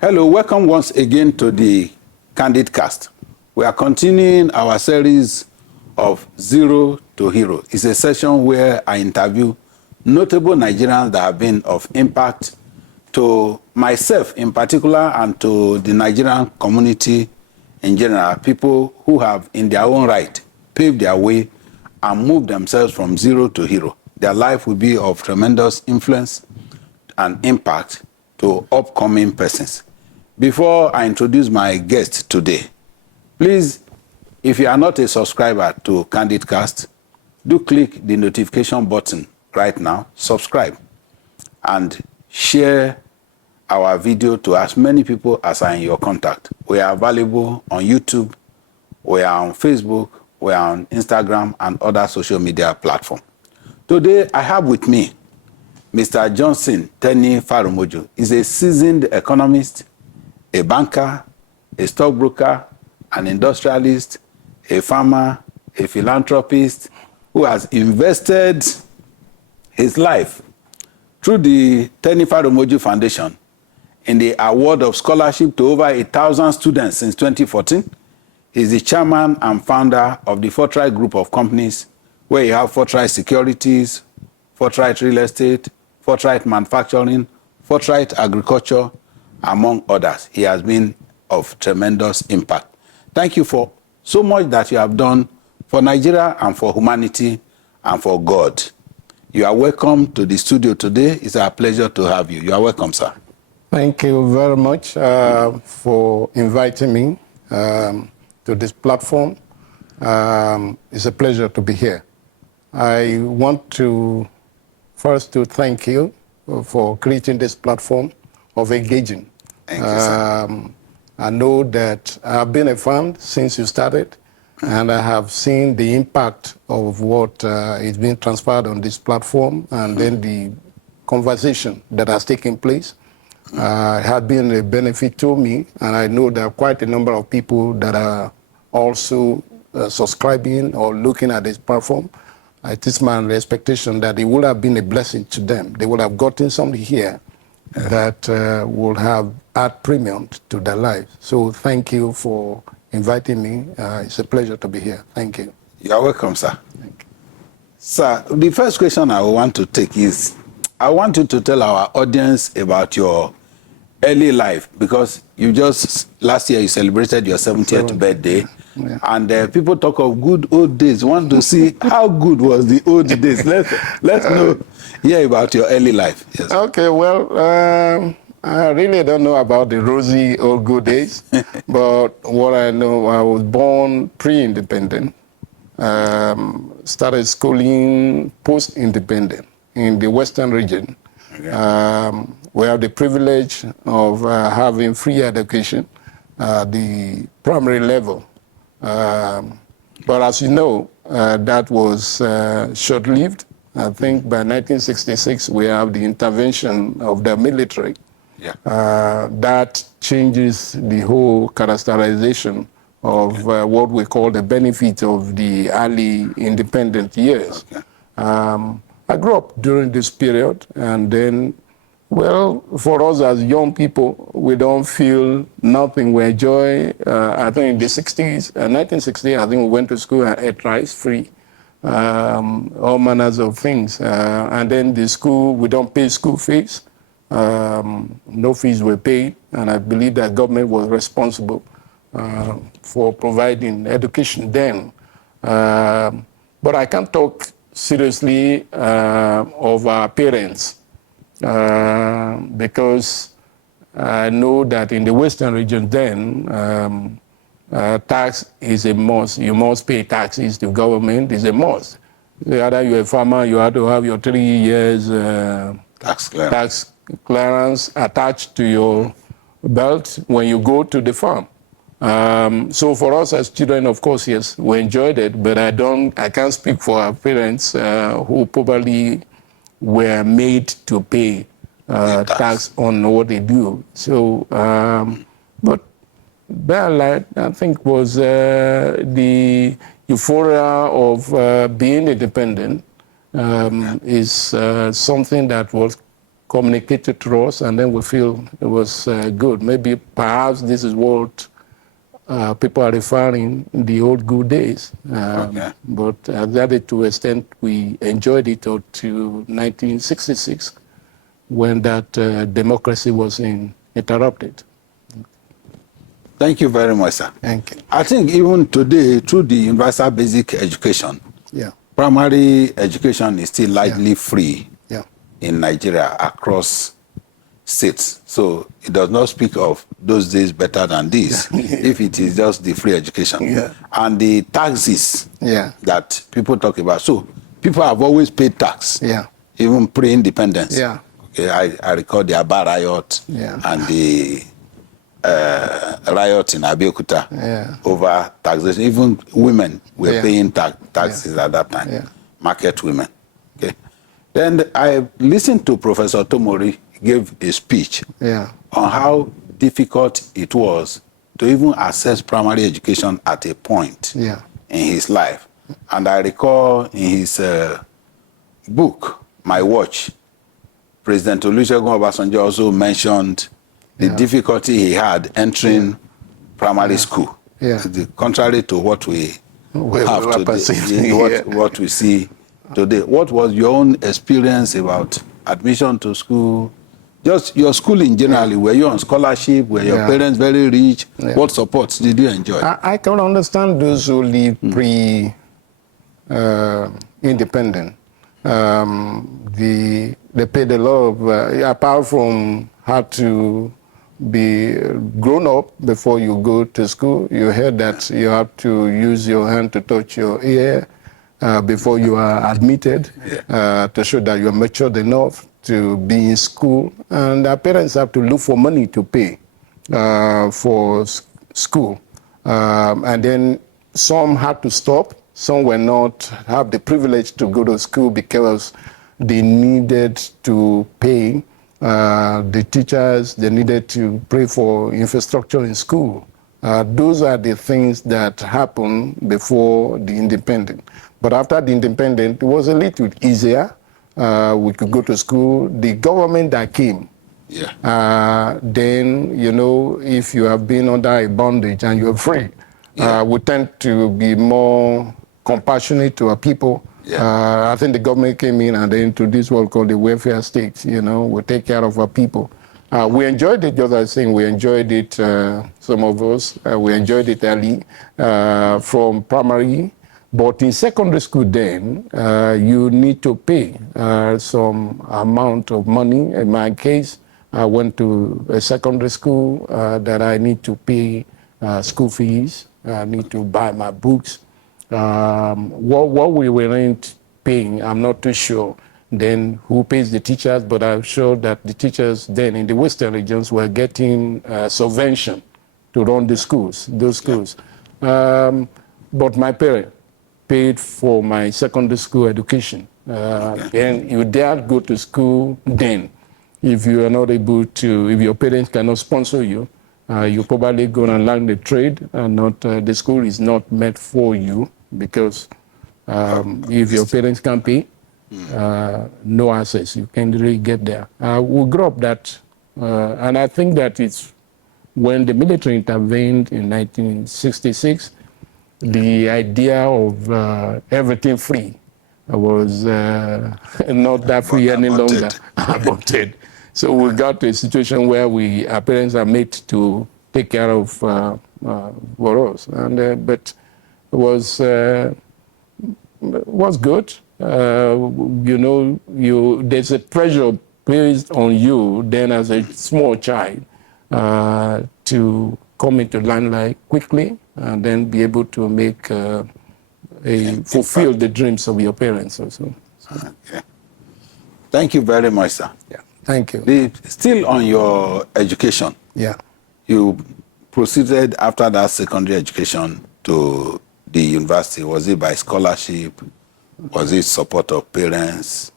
Hello, welcome once again to the Candid Cast. We are continuing our series of Zero to Hero. It's a session where I interview notable Nigerians that have been of impact to myself in particular and to the Nigerian community in general, people who have in their own right paved their way and moved themselves from zero to hero. Their life will be of tremendous influence and impact to upcoming persons. Before I introduce my guest today, please, if you are not a subscriber to Candid Cast, do click the notification button right now, subscribe, and share our video to as many people as are in your contact. We are available on YouTube, we are on Facebook, we are on Instagram and other social media platforms. Today, I have with me Mr. Johnson Tenny Faromoju. He's a seasoned economist, a banker, a stockbroker, an industrialist, a farmer, a philanthropist who has invested his life through the Tenny Faromoju Foundation in the award of scholarship to over 1,000 students since 2014. He's the chairman and founder of the Fortright Group of companies, where you have Fortright Securities, Fortright Real Estate, Fortright Manufacturing, Fortright Agriculture, among others. He has been of tremendous impact. Thank you for so much that you have done for Nigeria and for humanity and for God. You are welcome to the studio today. It's our pleasure to have you. You are welcome, sir. Thank you very much for inviting me to this platform. It's a pleasure to be here. I want to first to thank you for creating this platform of engaging. Thank you, sir. I know that I've been a fan since you started, and I have seen the impact of what is being transferred on this platform, and then the conversation that has taken place has been a benefit to me, and I know there are quite a number of people that are also subscribing or looking at this platform. It is my expectation that it would have been a blessing to them. They would have gotten something here that would have add premium to their lives. So thank you for inviting me. It's a pleasure to be here. Thank you. You are welcome, sir. Thank you. Sir, the first question I want to take is, I want you to tell our audience about your early life, because you just, last year you celebrated your 70th birthday. Yeah. And people talk of good old days. Want to see how good was the old days. Let's know, hear about your early life. Yes. Okay, well, I really don't know about the rosy old good days, but what I know, I was born pre-independent, started schooling post-independent in the Western region. Okay. We have the privilege of having free education at the primary level. But as you know, that was short-lived. I think by 1966, we have the intervention of the military. Yeah. That changes the whole characterization of what we call the benefit of the early independent years. Okay. I grew up during this period, and then, well, for us as young people, we don't feel nothing. We enjoy, I think in the 60s, 1960, I think we went to school and ate rice free, all manners of things. And then the school, we don't pay school fees. No fees were paid, and I believe that government was responsible for providing education then. But I can't talk seriously of our parents because I know that in the Western region then, tax is a must. You must pay taxes to government, is a must. Either you're a farmer, you have to have your 3 years tax clearance attached to your belt when you go to the farm. So for us as children, of course, yes, we enjoyed it, but I can't speak for our parents who probably were made to pay tax on what they do. So, but their life, I think, was the euphoria of being independent is something that was communicated to us, and then we feel it was good. Maybe perhaps this is what people are referring the old good days. But that to an extent we enjoyed it up to 1966 when that democracy was interrupted. Thank you very much, sir. Thank you. I think even today, through the universal basic education, primary education is still largely free in Nigeria across states. So it does not speak of those days better than this, if it is just the free education. And the taxes that people talk about. So people have always paid tax, even pre-independence. Okay, I recall the Aba riot and the riot in Abeokuta over taxation. Even women were paying taxes at that time, market women. Okay. Then I listened to Professor Tomori gave a speech on how difficult it was to even access primary education at a point in his life. And I recall in his book, My Watch, President Olusegun Obasanjo also mentioned the difficulty he had entering primary school. Contrary to what we have today, what we see today. What was your own experience about admission to school? Just your schooling generally. Were you on scholarship? Were your parents very rich? What supports did you enjoy? I can understand those who live pre-independent. They paid a lot of, apart from how to be grown up before you go to school, you heard that you have to use your hand to touch your ear before you are admitted to show that you are matured enough to be in school. And our parents have to look for money to pay for school. And then some had to stop. Some were not have the privilege to go to school because they needed to pay the teachers, they needed to pay for infrastructure in school. Those are the things that happened before the independence. But after the independence, it was a little easier. We could go to school. The government that came, then, you know, if you have been under a bondage and you're free, we tend to be more compassionate to our people. I think the government came in and they introduced what we call the welfare state. You know, we take care of our people. We enjoyed it, just as I was saying, we enjoyed it, some of us, we enjoyed it early from primary. But in secondary school then, you need to pay some amount of money. In my case, I went to a secondary school that I need to pay school fees. I need to buy my books. What we weren't paying, I'm not too sure then who pays the teachers, but I'm sure that the teachers then in the Western regions were getting subvention to run the schools, those schools. But my parents paid for my secondary school education. And you dare go to school then. If you are not able to, if your parents cannot sponsor you, you probably go and learn the trade, and not the school is not meant for you, because if your parents can't pay, no access, you can't really get there. We grew up that, and I think that it's when the military intervened in 1966, the idea of everything free was not that free any longer, aborted. So we got to a situation where our parents are made to take care of for us, and but it was good. You know, there's a pressure placed on you then as a small child to come into limelight quickly and then be able to make fulfill the dreams of your parents also. Okay. Thank you very much, sir. Yeah. Thank you. Still on your education. Yeah. You proceeded after that secondary education to the university. Was it by scholarship? Was it support of parents?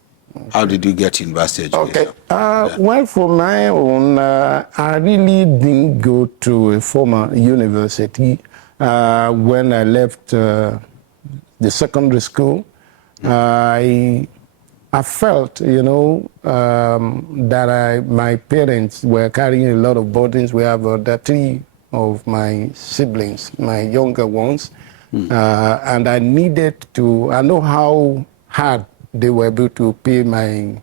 How did you get university education? Okay. Well, for my own, I really didn't go to a formal university. When I left the secondary school, I I felt, that my parents were carrying a lot of burdens. We have the 3 of my siblings, my younger ones, and I needed to. I know how hard they were able to pay my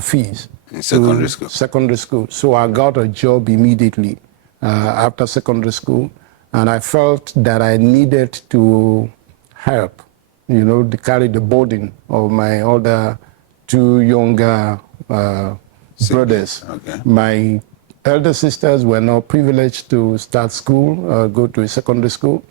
fees in secondary school. Secondary school. So I got a job immediately after secondary school, and I felt that I needed to help, to carry the burden of my other 2 younger brothers. Okay. My elder sisters were not privileged to start school, go to a secondary school.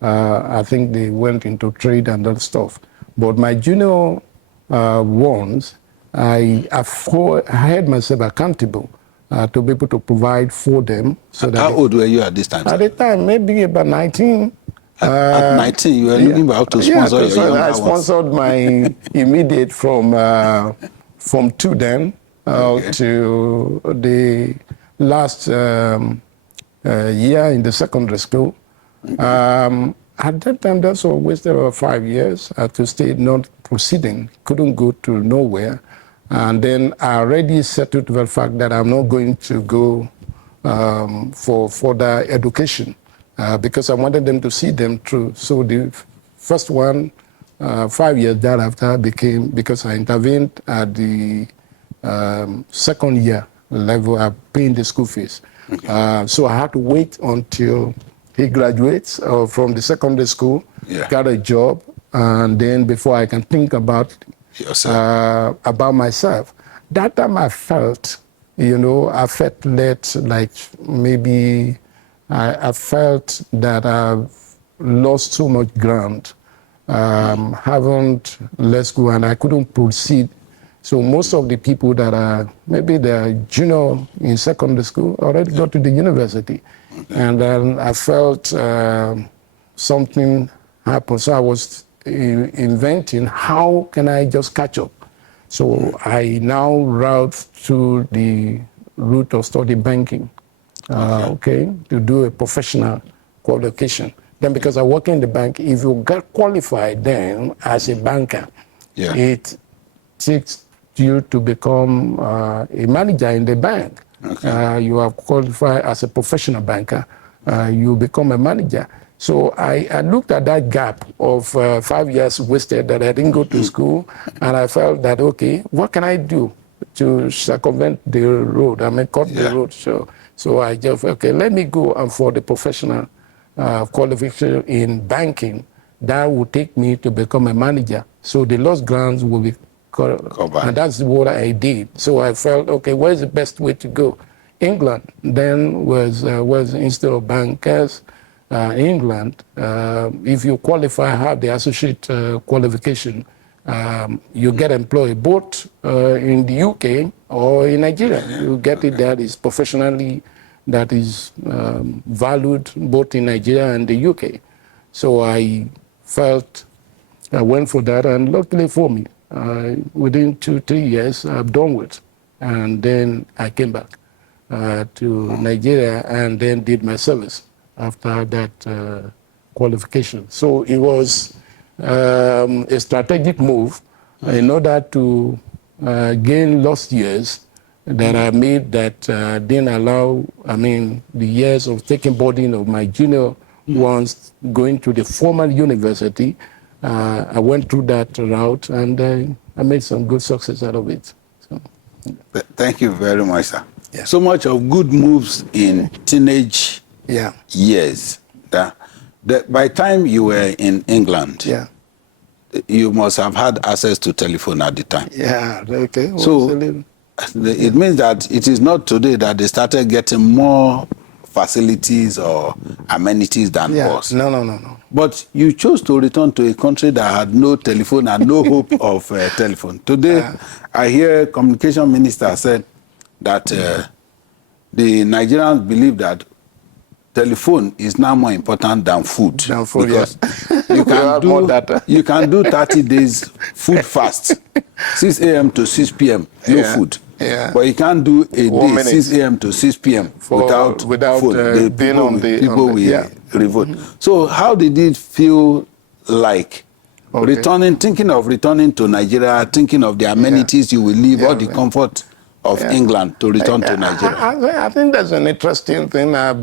I think they went into trade and other stuff. But my junior ones, I held myself accountable to be able to provide for them. So that How old were you at this time? At the time, maybe about 19. At 19, you were looking how to sponsor your younger ones. I sponsored my immediate from 2 then to the last year in the secondary school. At that time, that's all wasted about 5 years to stay not proceeding, couldn't go to nowhere. And then I already settled the fact that I'm not going to go for further education because I wanted them to see them through. So the first one, 5 years thereafter, became, because I intervened at the second year level, I paid the school fees. Okay. So I had to wait until he graduates from the secondary school, got a job, and then before I can think about myself. That time I felt, I felt like maybe I felt that I've lost so much ground, haven't let go, and I couldn't proceed. So most of the people that are, maybe they're junior in secondary school, already got to the university. Okay. And then I felt something happened. So I was inventing, how can I just catch up? So I now route through the route of study banking, to do a professional qualification. Then because I work in the bank, if you get qualified then as a banker, it takes you to become a manager in the bank. Okay. You are qualified as a professional banker, you become a manager. So I looked at that gap of 5 years wasted that I didn't go to school, and I felt that, okay, what can I do to circumvent the road? Cut the road. So I just, okay, let me go and for the professional qualification in banking. That would take me to become a manager. So the lost grounds will be covered. And that's what I did. So I felt, okay, where's the best way to go? England then was instead of bankers, England, if you qualify, have the associate qualification, you get employed both in the UK or in Nigeria. You get it that is professionally, that is valued both in Nigeria and the UK. So I went for that, and luckily for me, within 2-3 years, I'm done with. And then I came back to Nigeria and then did my service after that qualification. So it was a strategic move in order to gain lost years that I made that didn't allow, the years of taking burden of my junior ones going to the formal university. I went through that route, and I made some good success out of it. So. Thank you very much, sir. Yeah. So much of good moves in teenage years. By the time you were in England, you must have had access to telephone at the time. Yeah, okay. So it means that it is not today that they started getting more facilities or amenities than us. No. But you chose to return to a country that had no telephone and no hope of telephone. Today, I hear communication minister said that the Nigerians believe that telephone is now more important than food. Because you can do 30 days food fast, 6 a.m. to 6 p.m., no food. Yeah. But you can't do a day, 6 a.m. to 6 p.m. without food. People will revolt. So how did it feel like Okay. thinking of returning to Nigeria, thinking of the amenities you will leave, all the comfort of England to return to Nigeria? I think that's an interesting thing. A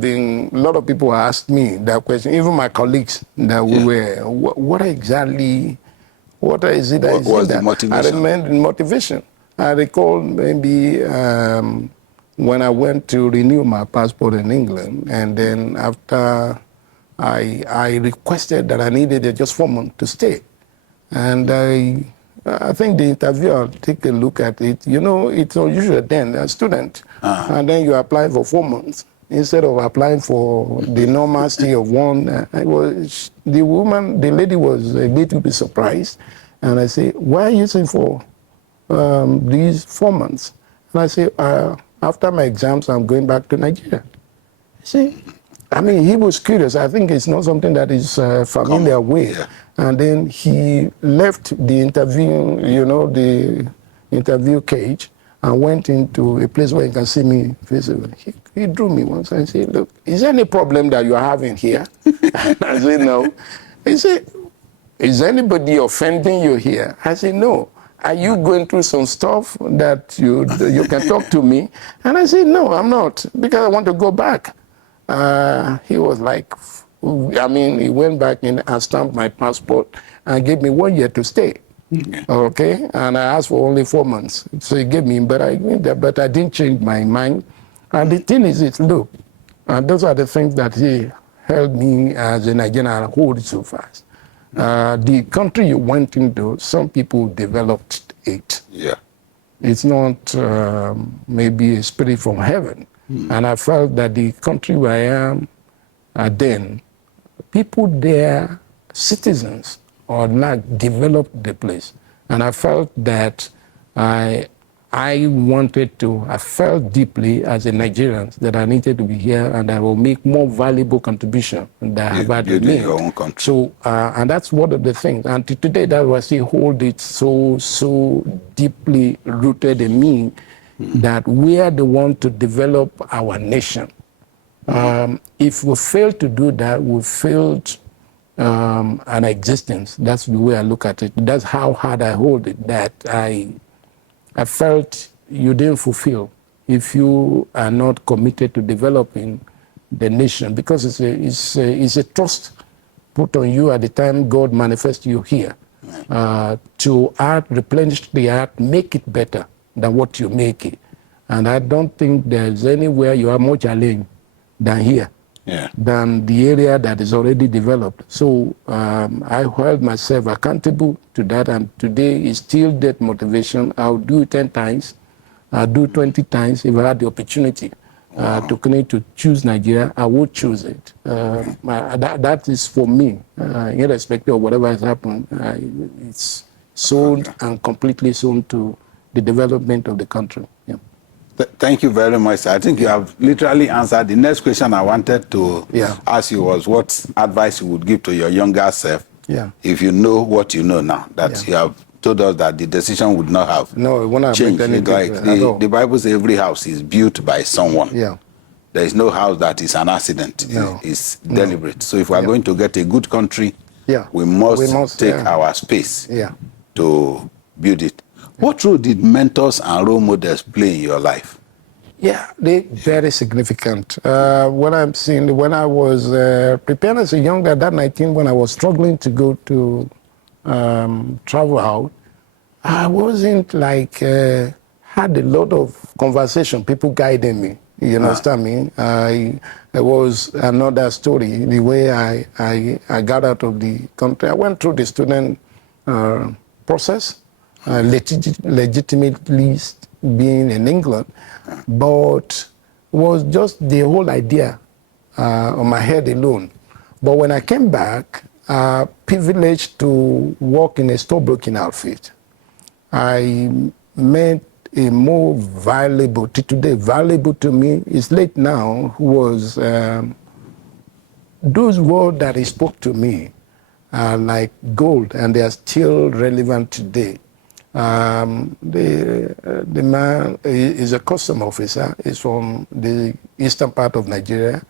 lot of people asked me that question, even my colleagues, that we were, what exactly, what is it that What is was in the that? motivation? I remember motivation. I recall maybe when I went to renew my passport in England, and then after I requested that I needed just 4 months to stay. And I think the interviewer take a look at it. You know, it's unusual then, a student, and then you apply for 4 months instead of applying for the normal stay of one. The lady was a little bit surprised, and I say, why are you using for these 4 months? And I say, after my exams, I'm going back to Nigeria. See, I mean, he was curious. I think it's not something that is familiar with. Yeah. And then he left the interview, the interview cage, and went into a place where he can see me physically. He drew me once and said, look, is there any problem that you're having here? I said, no. He said, is anybody offending you here? I said, no. Are you going through some stuff that you can talk to me? And I said, no, I'm not, because I want to go back. He was like, he went back in and stamped my passport and gave me 1 year to stay. Okay, and I asked for only 4 months. So he gave me, but I didn't change my mind. And the thing is, look, those are the things that he held me as a Nigerian and hold so fast. The country you went into, some people developed it. Yeah. It's not maybe a spirit from heaven. And I felt that the country where I am then, people there, citizens, or not developed the place. And I felt that I felt deeply as a Nigerian that I needed to be here and I will make more valuable contribution than I have had in your own country. So, and that's one of the things. And today, that was still hold it so deeply rooted in me that we are the one to develop our nation. If we fail to do that, we failed an existence. That's the way I look at it. That's how hard I hold it, that I felt you didn't fulfill if you are not committed to developing the nation, because it's a trust put on you at the time God manifests you here to replenish the earth, make it better than what you make it. And I don't think there's anywhere you are more challenged than here, than the area that is already developed. So I held myself accountable to that, and today is still that motivation. I'll do it 10 times, I'll do 20 times if I had the opportunity to choose Nigeria, I would choose it. That is for me, irrespective of whatever has happened. It's sold and completely sold to the development of the country. Yeah. Thank you very much. I think you have literally answered. The next question I wanted to ask you was what advice you would give to your younger self if you know what you know now, that you have told us that the decision would not have changed. Like the Bible says every house is built by someone. Yeah. There is no house that is an accident. No. It's deliberate. So if we are going to get a good country, we must take our space to build it. What role did mentors and role models play in your life? Yeah, they're very significant. When I was preparing as a young guy, that 19, when I was struggling to go to travel out, I wasn't like, had a lot of conversation, people guiding me, you understand me? There was another story, the way I got out of the country. I went through the student process, legitimately being in England, but it was just the whole idea on my head alone. But when I came back, privileged to work in a stockbroking outfit, I met a more valuable, today valuable to me, is late now, who was those words that he spoke to me are like gold, and they are still relevant today. The man is a custom officer. He's from the eastern part of Nigeria.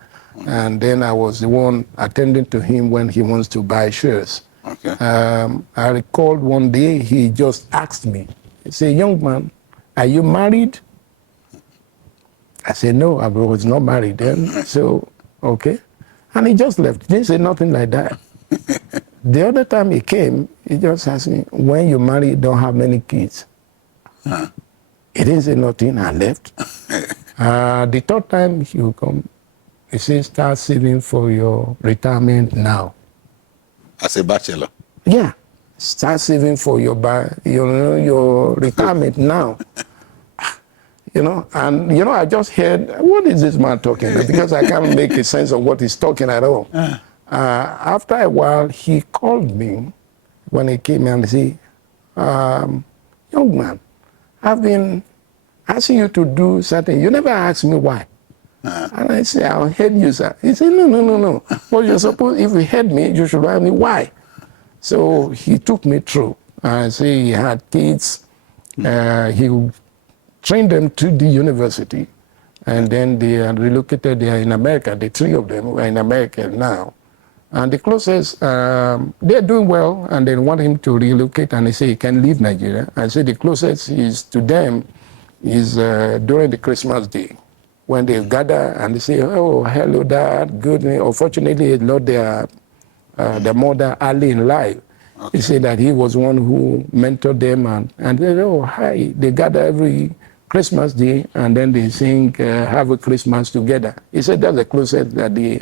And then I was the one attending to him when he wants to buy shares Okay. I recalled one day he just asked me, he said, young man, are you married? I said, no, I was not married then. So, okay. And he just left. He didn't say nothing like that. The other time he came, he just asked me, when you marry, you don't have many kids. Huh. He didn't say nothing, I left. The third time he will come, he said, start saving for your retirement now. As a bachelor? Yeah, start saving for your retirement now. And I just heard, what is this man talking about? Because I can't make a sense of what he's talking at all. After a while, he called me when he came and said, young man, I've been asking you to do something. You never asked me why. And I said, I'll help you, sir. He said, no. Well, you're supposed, if you help me, you should ask me why. So he took me through. I say he had kids. He trained them to the university. And then they are relocated there in America. The three of them are in America now. And the closest, they're doing well, and they want him to relocate, and they say he can leave Nigeria. I say the closest is to them is during the Christmas day, when they gather and they say, oh, hello, Dad, good. Unfortunately, it's not their mother early in life. Okay. He said that he was one who mentored them, and they say, oh, hi. They gather every Christmas day, and then they sing, have a Christmas together. He said that's the closest that they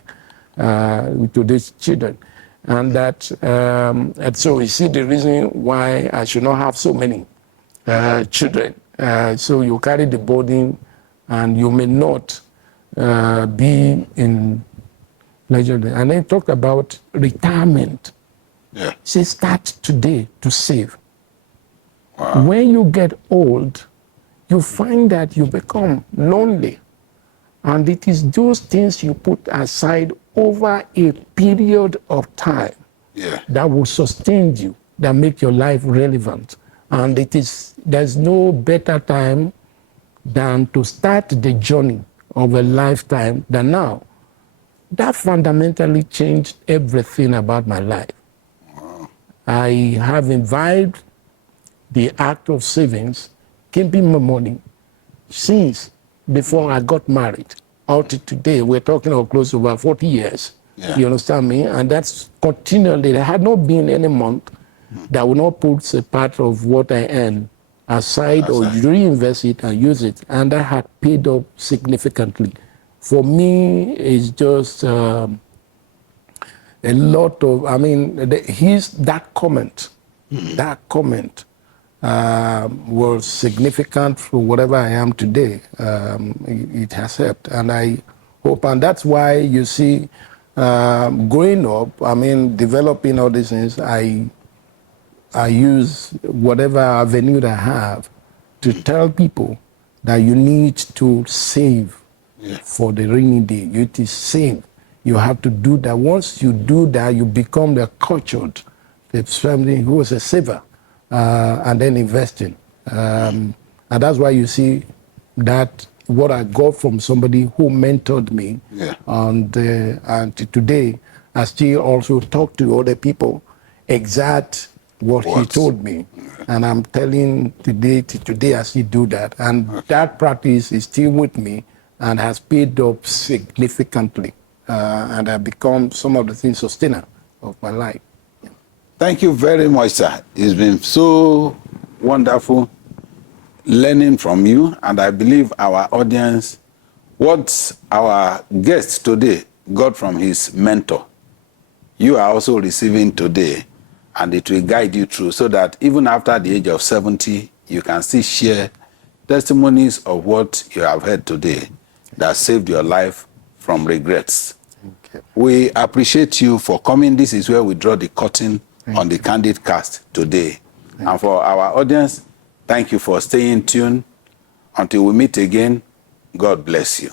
to these children. And that, and so you see the reason why I should not have so many children. So you carry the burden, and you may not be in pleasure. And then talk about retirement. Yeah. Say start today to save. Wow. When you get old, you find that you become lonely. And it is those things you put aside over a period of time that will sustain you, that make your life relevant. And there's no better time than to start the journey of a lifetime than now. That fundamentally changed everything about my life. Wow. I have imbibed the act of savings, keeping my money, since before I got married. Out to today, we're talking of close to about 40 years. Yeah. You understand me? And that's continually, there had not been any month that would not put a part of what I earn aside or reinvest it and use it. And that had paid up significantly. For me, it's just a lot of, that comment was significant for whatever I am today. It has helped, and I hope, and that's why you see, growing up, developing all these things, I use whatever avenue I have to tell people that you need to save for the rainy day. You need to save. You have to do that. Once you do that, you become the cultured, the family who is a saver. And then investing. And that's why you see that what I got from somebody who mentored me. And today, I still also talk to other people exact what he told me. And I'm telling today I still do that. And that practice is still with me and has paid up significantly. And I've become some of the things sustainer of my life. Thank you very much, sir. It's been so wonderful learning from you, and I believe our audience, what our guest today got from his mentor, you are also receiving today, and it will guide you through so that even after the age of 70, you can still share testimonies of what you have heard today that saved your life from regrets. Okay. We appreciate you for coming. This is where we draw the curtain on the Candid Cast today. And for our audience, thank you for staying tuned. Until we meet again, God bless you.